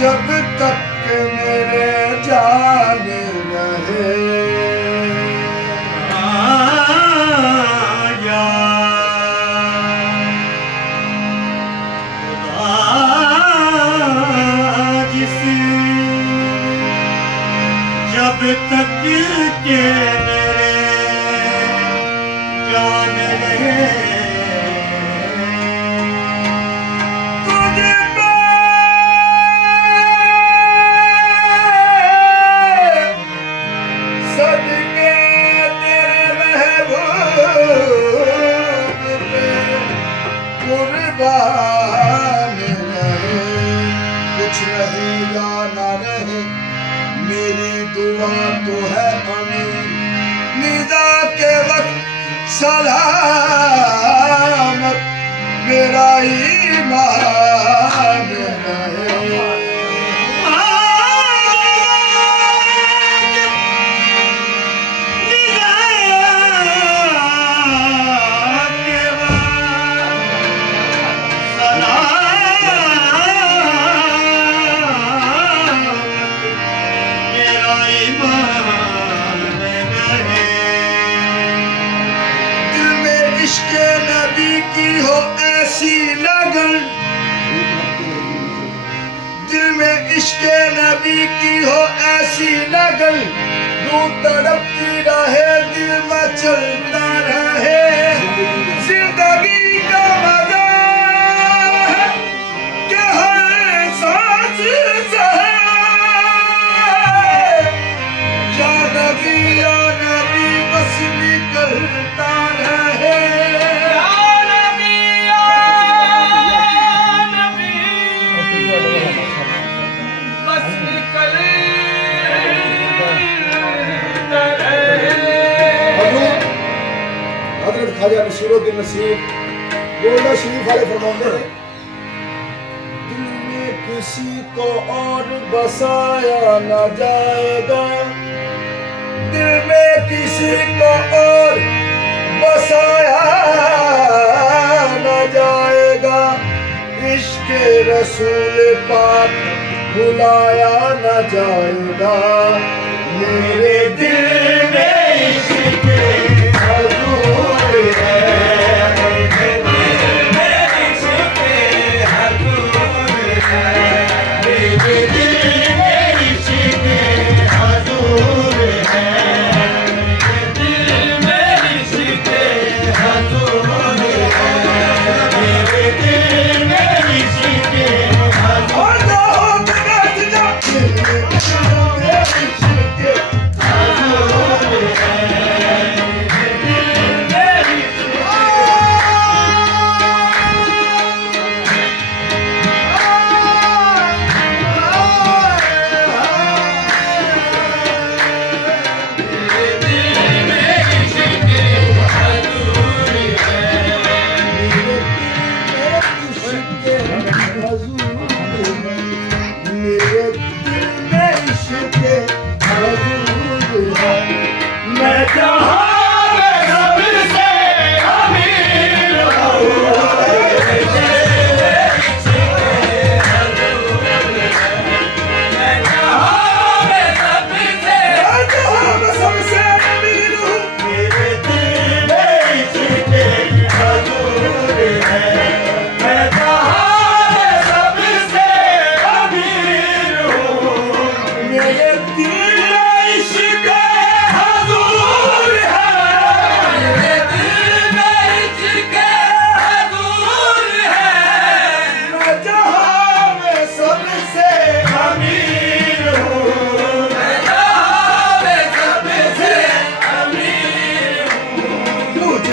जब तक मेरे जान रहे जब तक के मेरे जान रहे तुझे पे सदके तेरे महबूब पे कुर्बान रहे। कुछ रहे या ना रहे मेरी दुआ तो है अमीर निदा के वक्त सलामत मेरा ईमान रहे। इश्क़ नबी की हो ऐसी लगन, दिल में इश्क़ नबी की हो ऐसी लगन, रूह तड़पती रहे दिल में चलता रहे। जिंदगी का मजा है कि हर सांस सहे। या नबी बस निकलता रहे। हज़रत ख्वाजा नसीरुद्दीन नसीब गोल्डा शरीफ वाले फरमाते हैं, दिल में किसी को और बसाया न जाएगा, दिल में किसी को और बसाया न जाएगा, इश्क़ रसूल पाक भुलाया न जाएगा। मेरे दिल में इश्क़ हज़ूर है, मेरे दिल में इश्क़ हज़ूर है, मेरे दिल में इश्क़ हज़ूर है, मेरे दिल में इश्क़ हज़ूर है, मेरे दिल में इश्क़ हज़ूर है।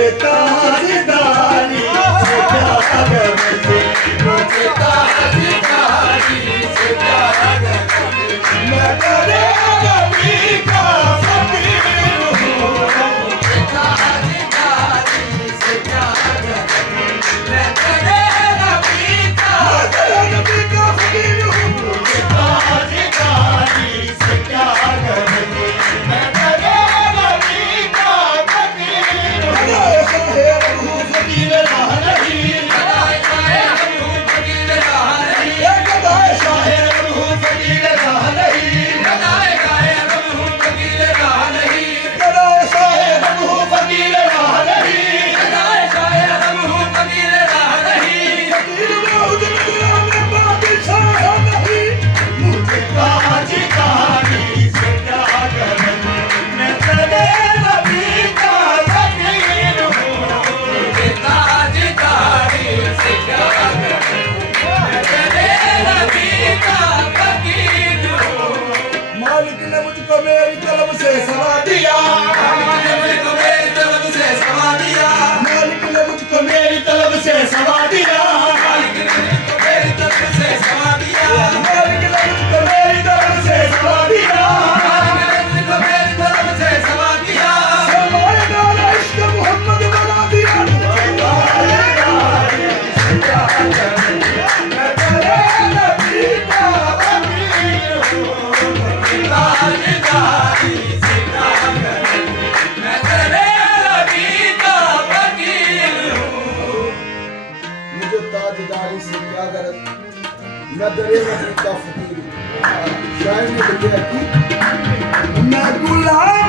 मुझे ताजदारी से प्यार है, मुझे ताजदारी से प्यार है। मैं तेरे नबी का फकीर हूँ, मुझे ताजदारी से प्यार है। मैं तेरे नबी का फकीर हूँ, मुझे ताजदारी से प्यार है। मैं तेरे नबी का फकीर हूँ। फकीर रहा नहीं, गदाए शायर हूँ फकीर रहा नहीं, गदाए शायर हूँ फकीर रहा नहीं, गदाए शायर हूँ फकीर रहा नहीं, गदाए शायर हूँ फकीर रहा नहीं, गदाए शायर हूँ फकीर रहा नहीं। फकीर बहुत दुनिया में बादशाह नहीं, मुझे ताजदारी से प्यार है। मैं तेरे नबी का फकीर हूँ, मुझे ताजदारी से प्यार है। मैं तेरे नबी का फकीर हूँ। मालिक ने मुझको मेरी तलब से सवा दिया, मालिक ने मुझको मेरी तलब से सवा दिया, मालिक ने मुझको मेरी तलब से सवा दिया, मालिक ने मुझको मेरी तलब से सवा दिया, मालिक ने मुझको मेरी तलब से सवा दिया, मालिक ने मुझको मेरी तलब से सवा दिया। समाएगा इश्क मोहम्मद बना दिया, मुझे ताजदारी से प्यार है। मैं तेरे नबी का फकीर हूँ, मुझे ताजदारी से प्यार है। मैं तेरे नबी का फकीर हूँ, मुझे ताजदारी से क्या गरज, मैं तेरे नबी का फकीर हूँ। शायर ने लिखा कि मैं गुलाम